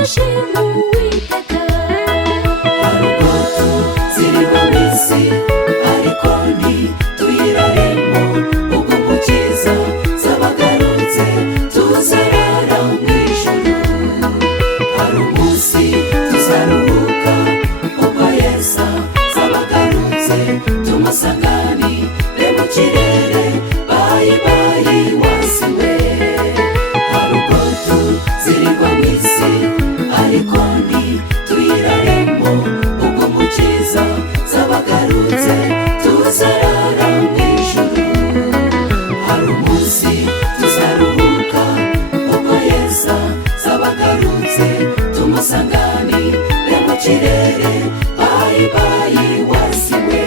dushima Uwiteka. hari ubwo tuziriho mu isi ariko ntituyiraremo, ubwo umukiza zabagarutse tuzarara mu ijuru. hari umunsi tuzaruhuka ubwo Yesu zabagarutse tumusanganire mu kirere, bayi bayi wasiwe. hari ubwo tuzirirwa mu isi ariko ntituyiraremo, ubwo umukiza zabagarutse tuzarara mu ijuru. hari umunsi tuzaruhuka ubwo Yesu zabagarutse tumusanganire mu kirere, bayi bayi wasiwe.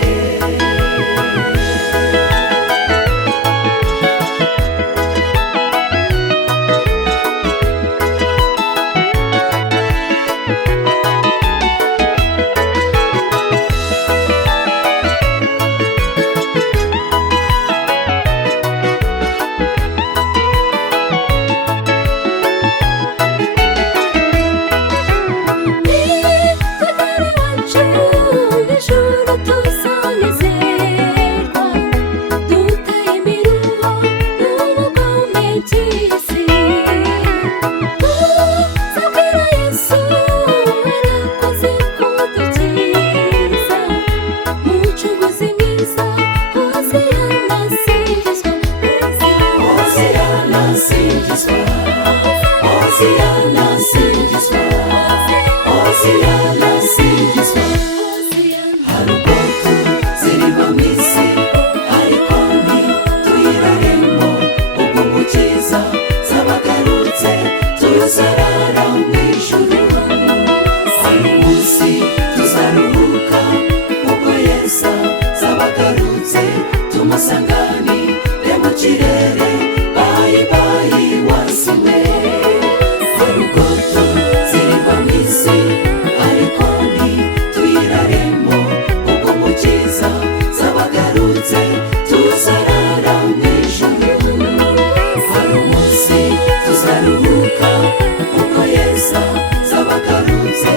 hari ubwo tuziriho mu isi ariko ntituyiraremo, ubwo umukiza zabagarutse tuzarara mu ijuru. hari umunsi tuzaruhuka ubwo Yesu zabagarutse tumusanganire mu kirere, bayi bayi wasiwe. hari ubwo tuziriho mu isi ariko ntituyiraremo, ubwo umukiza zabagarutse tuzarara mu ijuru. hari umunsi tuzaruhuka ubwo Yesu zabagarutse